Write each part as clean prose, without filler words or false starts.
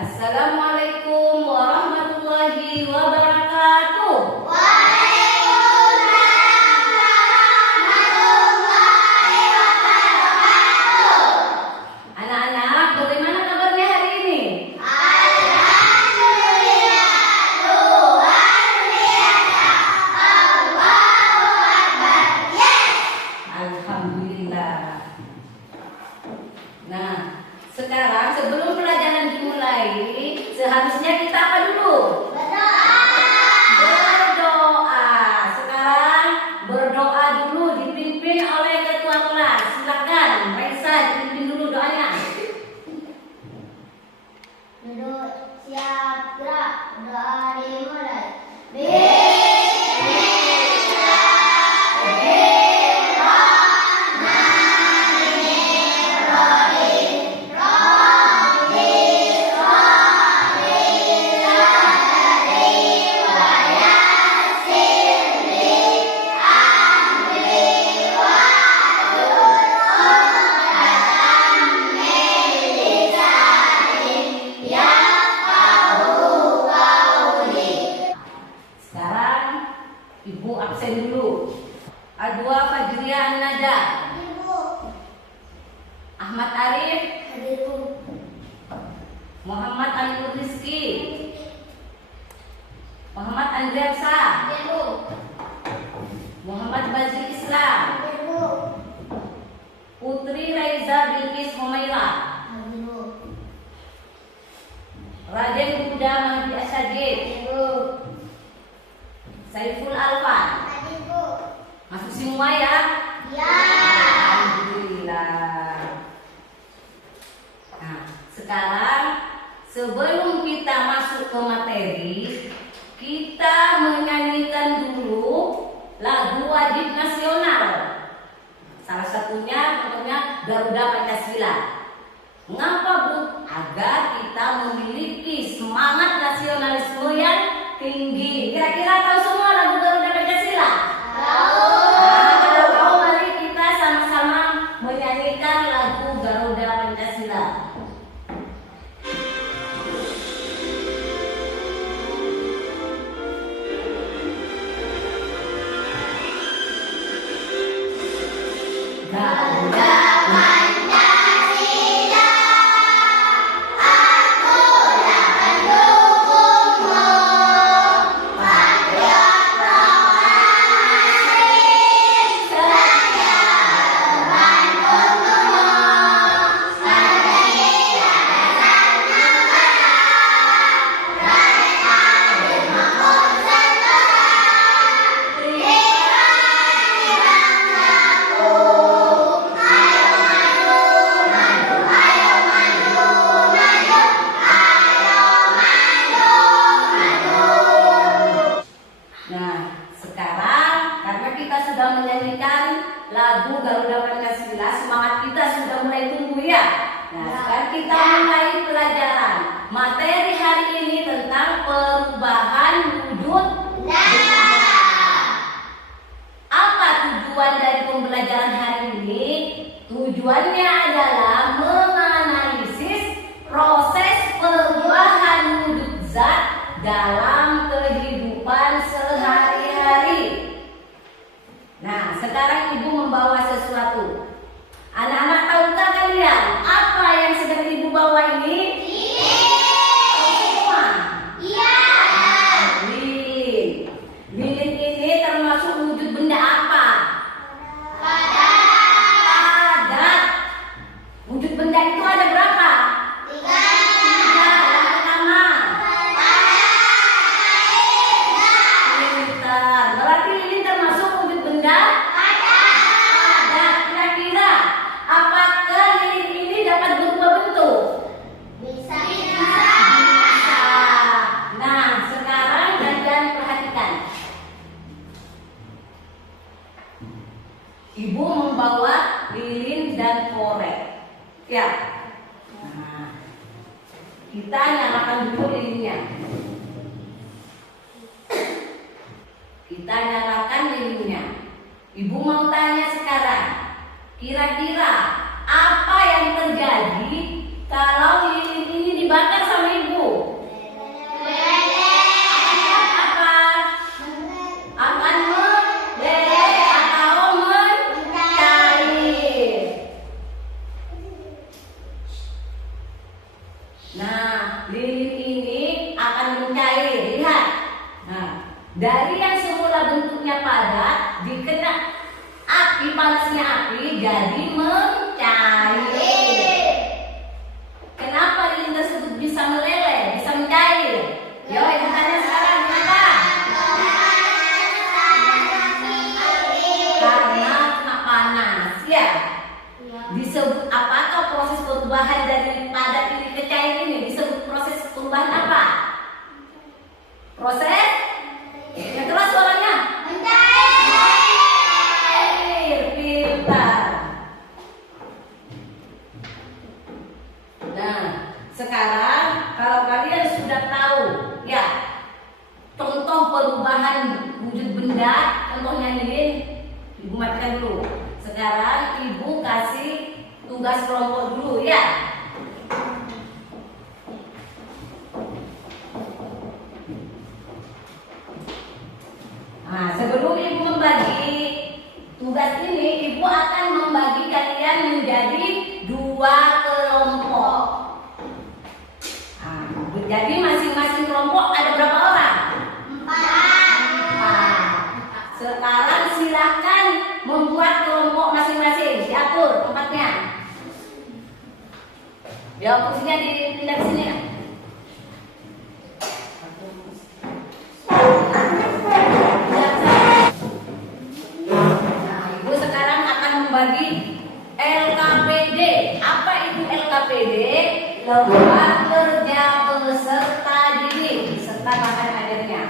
Assalamualaikum warahmatullahi wabarakatuh. Anak-anak, bagaimana kabarnya hari ini? Alhamdulillah. Nah, sekarang sebelum pelajaran dimulai, seharusnya kita apa dulu? Berdoa. Sekarang berdoa dulu dipimpin oleh ketua kelas. Silakan, Raisa dipimpin dulu doanya. Duduk siap gerak, doa dimulai. Sekarang Ibu absen dulu. Adwa Fajriya An-Nada, Ahmad Arif, Muhammad Anur Rizki, Muhammad Andriaksa, Muhammad Bazri Islam, Putri Raiza Bilqis Humaira, Raden Buddha Mahdi Asyadid, Saiful Alfan. Masuk semua ya? Alhamdulillah. Nah, sekarang sebelum kita masuk ke materi, kita menyanyikan dulu lagu wajib nasional. Salah satunya contohnya Garuda Pancasila. Mengapa, Bu? Agar kita memiliki semangat nasionalisme yang tinggi. Kira-kira tahu semua lagu Garuda Pancasila? Nah, kalau tahu, mari kita sama-sama menyanyikan lagu Garuda Pancasila. Garuda lagu Garuda Pancasila, semangat kita sudah mulai tumbuh ya. Nah, sekarang kita mulai pelajaran. Materi hari ini tentang perubahan wujud benda. Apa tujuan dari pembelajaran hari ini? Tujuannya adalah menganalisis proses perubahan wujud zat dalam kehidupan sehari-hari. Nah, sekarang Ibu membawa sesuatu. Anak-anak, tahukah kalian apa yang sedang Ibu bawa ini? Semua? Lilin. Lilin ini termasuk wujud benda apa? Padat. Wujud benda itu ada berapa? 3. Yang pertama. Pintar. Berarti lilin termasuk wujud benda padat. Kira-kira apakah lilin ini dapat berubah bentuk? Bisa. Nah, sekarang kalian perhatikan. Ibu membawa lilin dan korek. Ya. Nah, kita nyalakan dulu lilinnya. Kita nyalakan lilinnya. Ibu mau tanya sekarang, kira-kira apa yang terjadi kalau lilin ini dibakar sama Ibu? Nah, lilin ini akan mencair. Lihat. Nah, dari yang semula bentuknya padat dikena api, panasnya api jadi mencair. Kenapa lilin tersebut bisa meleleh, bisa mencair? Yo, ibu tanya sekarang kenapa? Karena kena panas, ya. Disebut apakah proses perubahan dari padat ini ke cair ini disebut proses perubahan apa? Proses yang keras suaranya mencair. Pintar. Nah, sekarang kalau kalian sudah tahu ya contoh perubahan wujud benda, contohnya ini, ibu matikan dulu. Sekarang ibu kasih tugas kelompok dulu ya. Nah, sebelum ibu membagi tugas ini, ibu akan membagi kalian menjadi 2 kelompok. Nah, jadi masing-masing kelompok ada berapa orang? 4. Sekarang silahkan membuat kelompok masing-masing, diatur tempatnya. Ya, kursinya dipindah ke sini ya. Nah, ibu sekarang akan membagi LKPD. Apa itu LKPD? Lembar kerja peserta didik serta bahan ajarnya.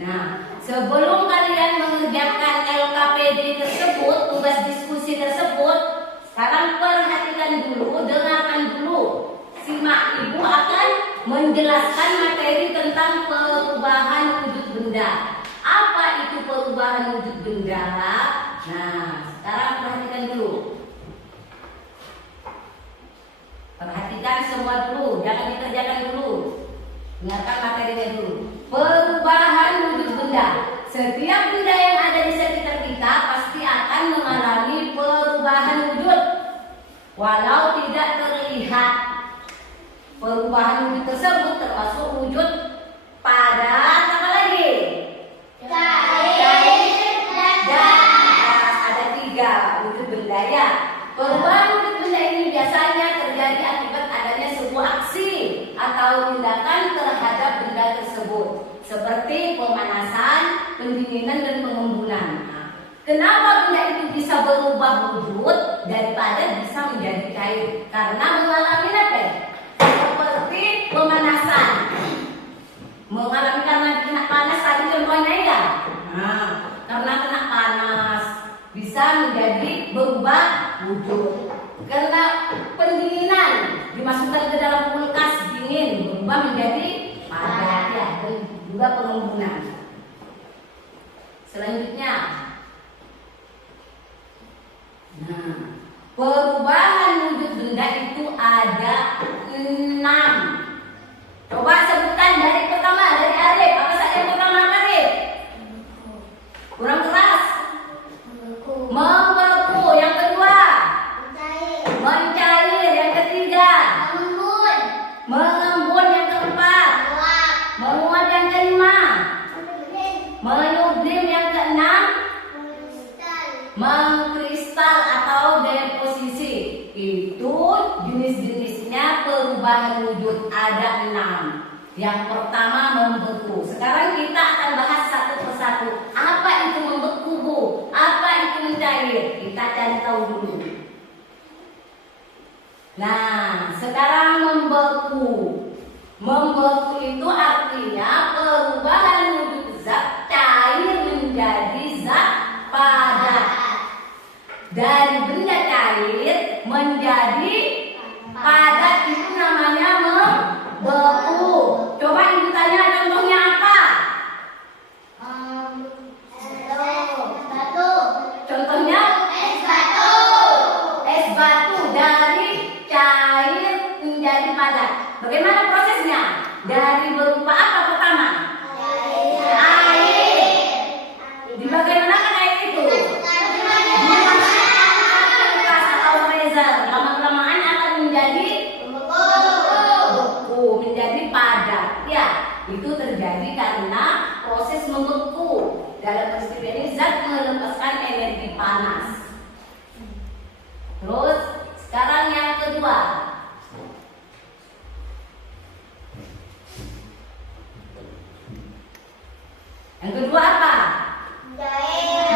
Nah, sebelum kalian mengerjakan LKPD tersebut, tugas diskusi tersebut, sekarang perhatikan dulu, dengarkan dulu. Simak, ibu akan menjelaskan materi tentang perubahan wujud benda. Apa itu perubahan wujud benda? Nah, sekarang perhatikan dulu. Perhatikan semua dulu, jangan dikerjakan dulu. Dengarkan materinya dulu. Perubahan wujud benda. Setiap benda yang ada di sekitar kita pasti akan mengalami perubahan wujud, walau tidak terlihat. Perubahan wujud tersebut termasuk wujud padat, apa lagi? Cair dan gas. Ada 3 wujud benda ya. Perubahan wujud benda ini biasanya terjadi akibat adanya sebuah aksi atau tindakan terhadap benda tersebut, seperti pemanasan, pendinginan, dan pengembunan. Nah, kenapa benda itu bisa berubah wujud dari padat bisa menjadi cair? Karena mengalami apa? Seperti pemanasan, mengalami karena kena panas tadi contohnya ya. Nah, karena kena panas bisa menjadi berubah wujud. Karena pendinginan dimasukkan ke dalam kulkas dingin berubah menjadi padat ya, dan juga pengembunan. Selanjutnya, nah, perubahan wujud benda itu ada 6. Coba sebutkan dari pertama, dari Arif. Apa saja yang pertama, Arif? Kurang keras. Membeku. Yang kedua, mencair. Yang ketiga, mengembun. Yang keempat, menguap. Yang kelima, menyublim. Yang keenam, mengkristal atau deposisi. Itu jenis-jenisnya perubahan wujud ada 6. Yang pertama membeku. Sekarang kita akan bahas satu persatu. Apa itu membeku, Bu? Apa itu mencair? Kita cari tahu dulu. Nah, sekarang membeku. Membeku itu artinya perubahan wujud zat cair menjadi zat padat. Dari benda cair menjadi padat itu namanya membeku. Coba ibu tanya contohnya apa? Contohnya es batu. Dari cair menjadi padat padat. Bagaimana prosesnya? Dari berupa apa pertama? Air. Di bagian mana kan air itu? Kertas atau freezer. Lama-kelamaan akan menjadi beku, menjadi padat. Ya, itu terjadi karena proses membeku. Dalam peristiwa ini zat melepaskan energi panas. Terus sekarang yang kedua. Yang kedua apa? Mencair.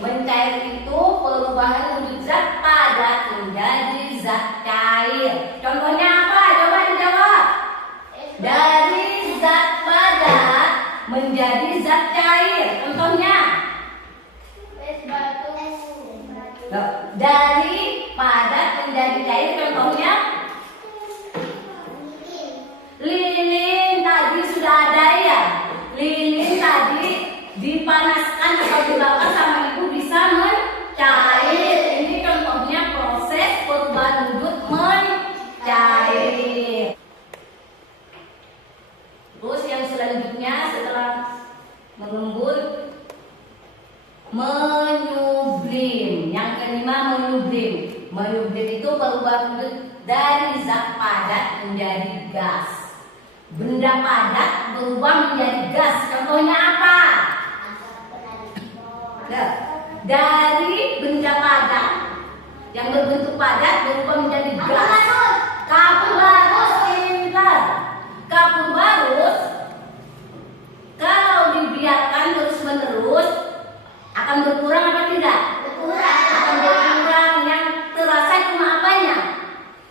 Mencair itu perubahan wujud zat padat menjadi zat cair. Contohnya apa? Coba dijawab. Dari zat padat menjadi zat cair. Contohnya? Dari padat menjadi cair. Contohnya? Lilin tadi sudah ada ya. Lilin tadi dipanaskan atau dibakar sama ibu bisa mencair. Ini contohnya proses perubahan wujud mencair. Terus yang selanjutnya setelah melembut, menyublim. Yang kelima menyublim. Menyublim itu perubahan wujud dari zat padat menjadi gas. Benda padat berubah menjadi gas. Contohnya apa? Dari benda padat yang berbentuk padat berubah menjadi gas. Kapur barus, pintar. Kapur barus kalau dibiarkan terus menerus akan berkurang apa tidak? Akan berkurang. Yang terasa cuma apanya?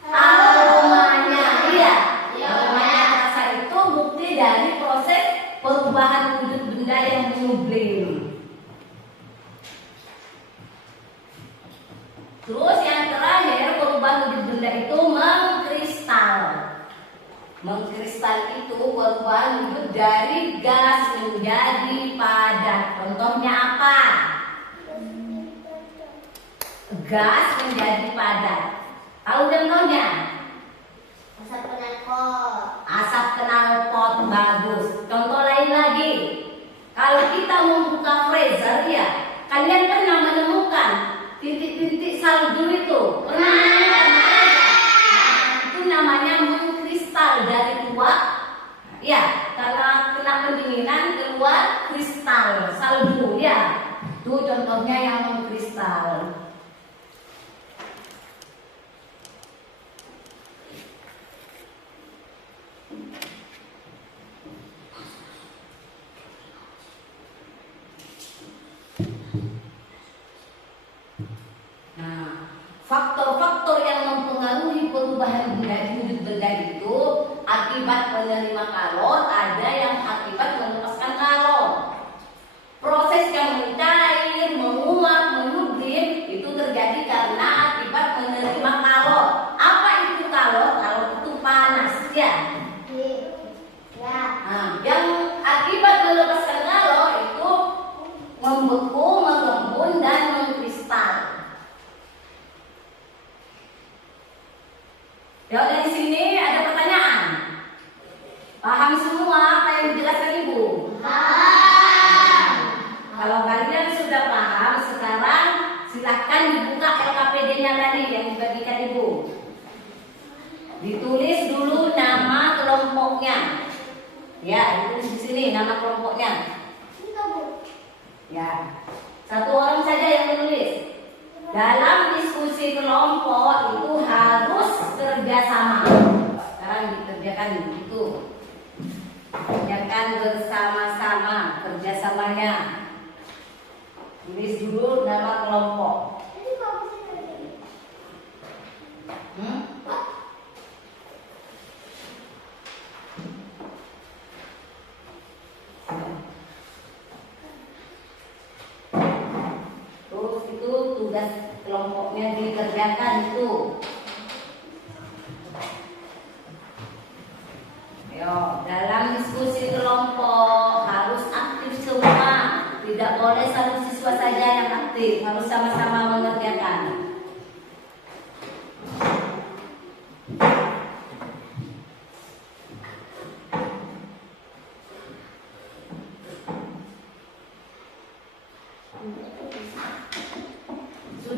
Aromanya. Iya. Aromanya terasa itu bukti dari proses perubahan wujud benda yang menyublim. Terus yang terakhir perubahan wujud benda itu mengkristal. Mengkristal itu perubahan wujud dari gas menjadi padat. Contohnya apa? Gas menjadi padat. Tahu contohnya? Asap knalpot bagus. Contoh lain lagi. Kalau kita membuka freezer ya, kalian pernah menemukan titik-titik salju itu? Pernah menemukan? Itu namanya mengkristal dari luar. Ya, karena kena pendinginan keluar kristal salju ya. Itu contohnya yang mengkristal. Faktor-faktor yang mempengaruhi perubahan wujud benda itu akibat menerima kalor, ada yang akibat melepaskan kalor. Proses yang mencair, menguap, menyublim itu terjadi karena akibat menerima kalor. Apa itu kalor? Kalor itu panas ya. Nah, yang akibat melepaskan kalor itu membeku, mengembun, dan mengkristal. Ya, dari sini ada pertanyaan. Paham semua apa yang dijelaskan Ibu? Paham. Kalau kalian sudah paham, sekarang silahkan dibuka LKPD-nya tadi yang dibagikan Ibu. Ditulis dulu nama kelompoknya. Ya, ditulis di sini nama kelompoknya. Ya, satu orang saja yang menulis. Dalam diskusi kelompok itu harus kerjasama. Sekarang dikerjakan itu. Kerjakan bersama-sama, kerjasamanya. Tulis dulu nama kelompok. Terus itu tugas kelompoknya dikerjakan itu. Yo, dalam diskusi kelompok harus aktif semua. Tidak boleh satu siswa saja yang aktif, harus sama-sama mengerjakan.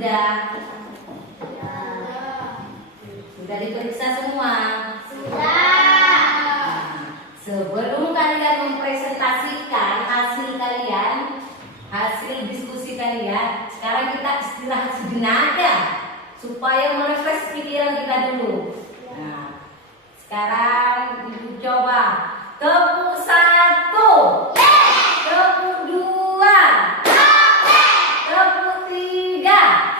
sudah? Sudah diperiksa semua? Sebelum kalian mempresentasikan hasil kalian, hasil diskusi kalian, sekarang kita istirahat sejenak ya, supaya merefresh pikiran kita dulu. Nah, sekarang ibu coba tepuk 1, tepuk 2, tepuk 3,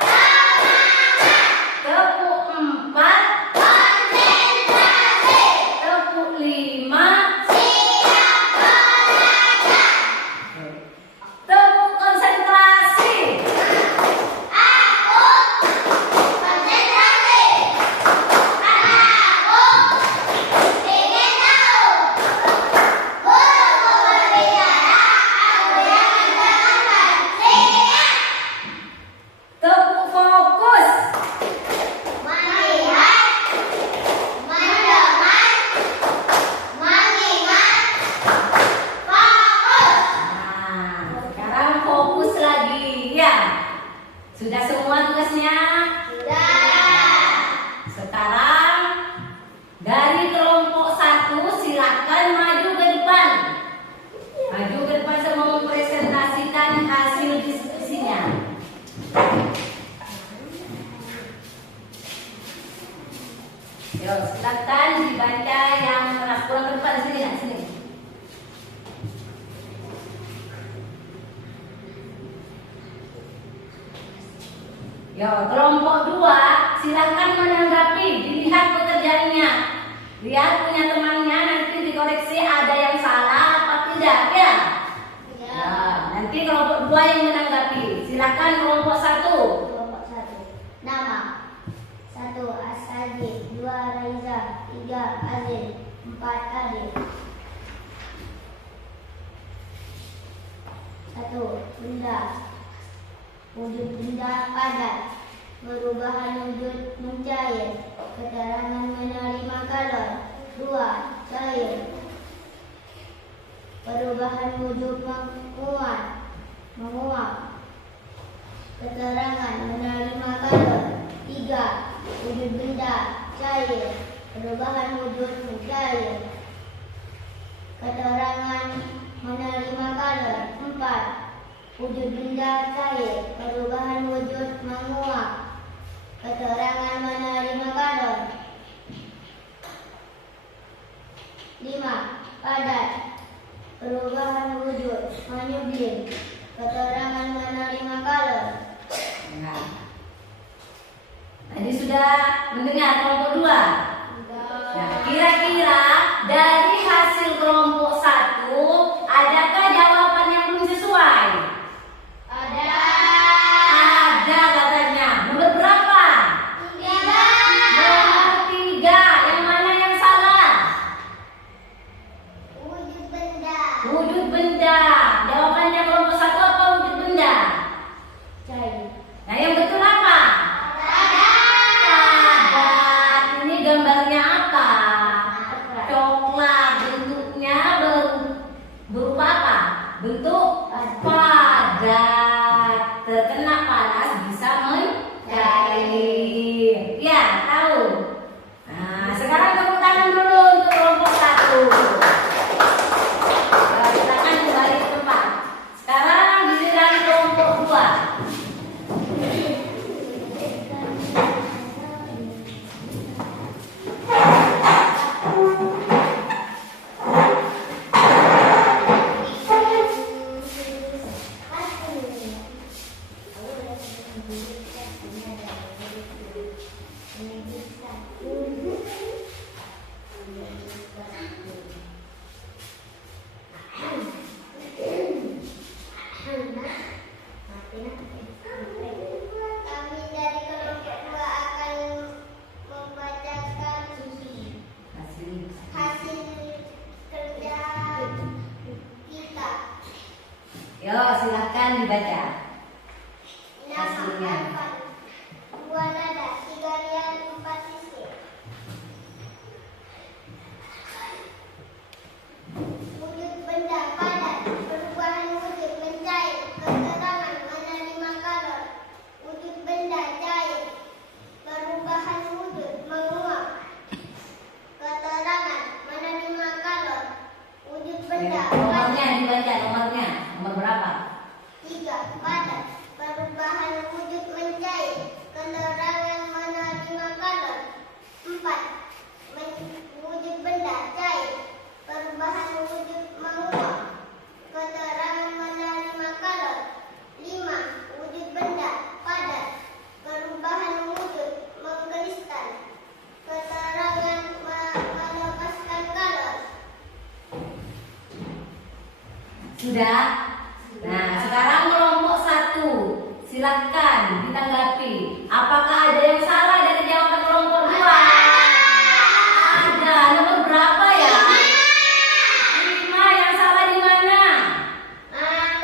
tepuk 4, tepuk 5, tepuk konsentrasi. Tepuk fokus. Nah, sekarang fokus lagi ya. Sudah semua tugasnya? Sekarang dari kelompok 1 silakan maju ke depan. Maju ke depan semua mempresentasikan hasil diskusinya. Yo, silakan dibaca yang kurang ke depan sini, nak sini. Yo, kelompok 2 silakan menanggapi, dilihat pekerjaannya. Lihat punya temannya, nanti dikoreksi ada yang salah apa tidak ya. Ya, nanti kelompok 2 yang menanggapi. Silakan kelompok 1. Kelompok 1. Nama 1 Asadi, 2 Raiza, 3 Azin, 4 Adil. 1. Benda. Wujud benda padat, perubahan wujud mencair, keterangan menerima kalor. 2. Cair, perubahan wujud menguap, keterangan menerima kalor. 3. Wujud benda cair, perubahan wujud mencair, keterangan menerima kalor. 4. Wujud benda cair, perubahan wujud menguap, keterangan menerima kalor. 5. Padat, perubahan wujud menyublim, keterangan menerima kalor. Nah, tadi sudah mendengar kelompok 2. Nah, kira-kira dari hasil kelompok 1 adakah jawaban yang belum sesuai? Ada katanya. Nomor berapa? 3. Nomor 3. Yang mana yang salah? Wujud benda Wujud benda. Jawabannya kelompok 1 apa wujud benda? cair. Nah, yang betul apa? Padat. Ini gambarnya apa? Coklat. Bentuknya berupa apa? Bentuk padat. Terkena panas bisa mencair. Ya, tahu. Nah, sekarang tepuk tangan dulu untuk kelompok 1. Silakan kembali ke tempat. Sekarang giliran kelompok 2. Kami dari kelompok 2 akan membacakan hasil kerja kita. Yo, silakan dibaca. Nama Hasilnya. Arfan, 2 nada, 3 rial, 4 sisir. Wujud benda padat, perubahan wujud mencair, keterangan menerima kalor. Wujud benda Sudah? Nah, sekarang kelompok 1. Silakan ditanggapi. Apakah ada yang salah dari jawaban kelompok 2? Ada. Nomor berapa ya? 5. Yang salah di mana?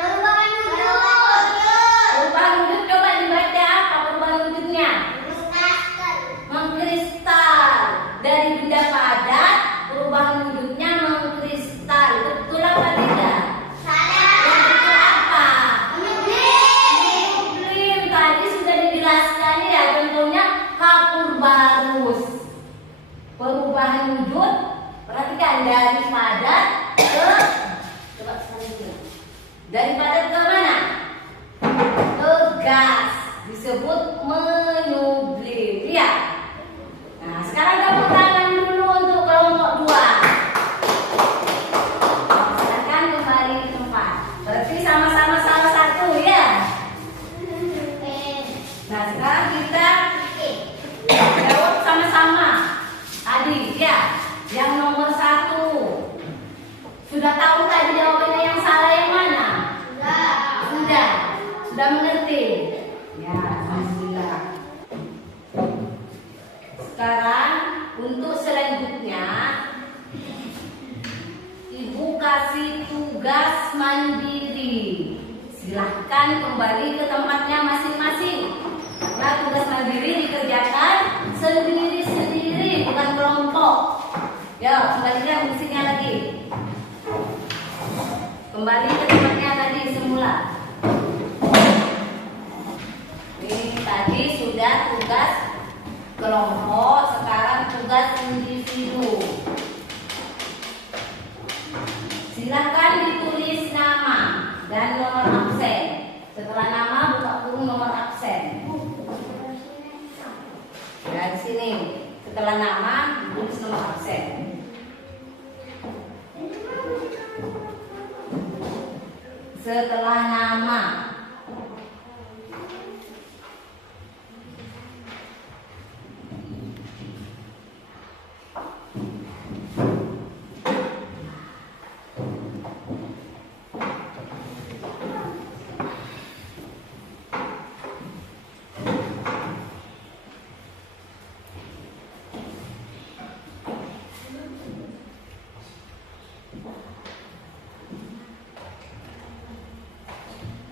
Perubahan wujud. Perubahan wujud, coba dibaca apa perubahan wujudnya? Mengkristal. Dari benda padat, perubahan wujudnya mengkristal. Betul apa tidak? Yang betul apa? Muslim. Tadi sudah dijelaskan ya, contohnya kapur barus. Perubahan wujud, perhatikan, dari padat ke, coba selanjutnya, dari padat ke mana? Ke gas, disebut menyublim. Ya. Nah, sekarang tepuk tangan dulu untuk kelompok 2. Silakan kembali ke tempat. Berarti sama-sama salah 1 ya. Nah, sekarang kita jawab sama-sama. Adik ya, yang nomor 1. Sudah tahu tadi jawabannya yang salah yang mana? Sudah mengerti? Ya, alhamdulillah. Sekarang untuk selanjutnya, Ibu kasih tugas mandiri. Silahkan kembali ke tempatnya masing-masing. Nah, tugas mandiri dikerjakan sendiri-sendiri, bukan kelompok. Ya, kembalikan musiknya lagi. Kembali ke tempatnya tadi semula. Ini tadi sudah tugas kelompok, sekarang tugas individu. Silakan ditulis nama dan nomor absen. Setelah nama buka kurung nomor absen. Dari sini, setelah nama tulis nomor absen. Setelah nama,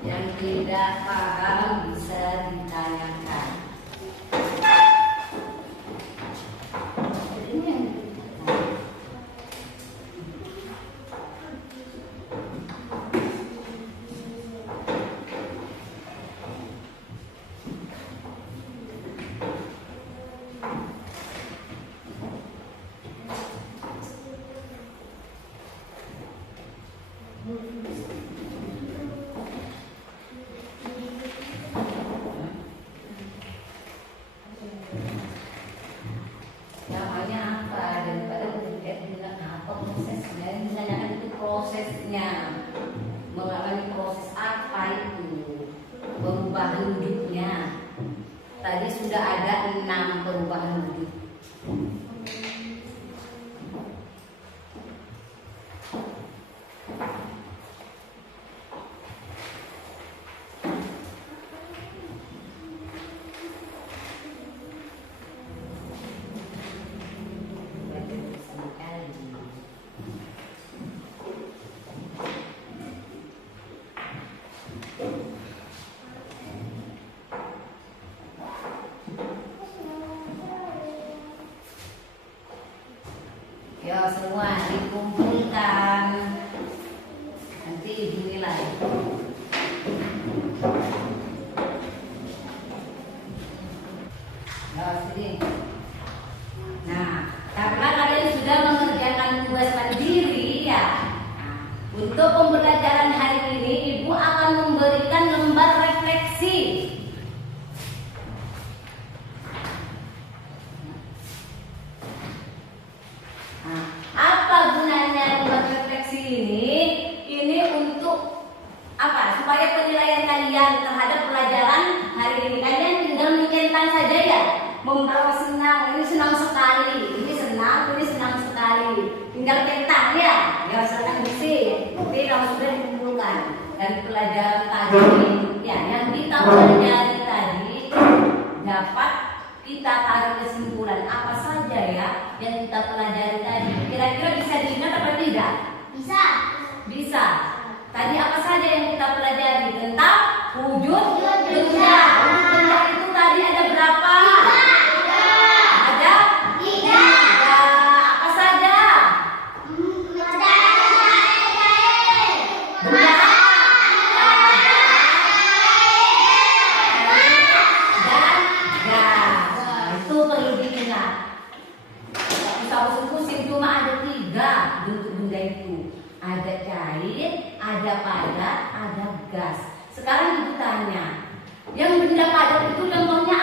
yang tidak paham bisa ditanyakan. Namanya apa, daripada bilang apa prosesnya, yang ditanyakan itu prosesnya, mengalami proses apa itu, perubahan wujudnya. Tadi sudah ada 6 perubahan wujud. Ya, semua dikumpulkan, nanti dinilai. Ya, sini. Nah, karena kalian sudah mengerjakan tugas mandiri ya. Nah, untuk pembelajaran hari ini, Ibu akan memberikan lembar refleksi. Nah, apa gunanya lembar refleksi ini? Ini untuk apa? Supaya penilaian kalian terhadap pelajaran hari ini, kalian tinggal mencentang saja ya. Membawa senang, ini senang sekali, ini senang sekali. Tinggal centang ya. yang senang bisi. Tapi kalau sudah dikumpulkan dari pelajaran tadi, ya yang kita pelajari tadi dapat kita tarik kesimpulan apa saja ya yang kita pelajari tadi. Kira-kira bisa diingat apa tidak? Bisa. Bisa. Tadi apa saja yang kita pelajari tentang wujud Wujud benda? benda. Wujud benda itu tadi ada berapa? Ada Tiga. tiga. Apa saja? Benda dan gas. Nah, itu perlu diingat. Usah pusing-pusing, cuma ada tiga bentuk benda itu. Ada cair, ada padat, ada gas. Sekarang ibu tanya, yang benda padat itu contohnya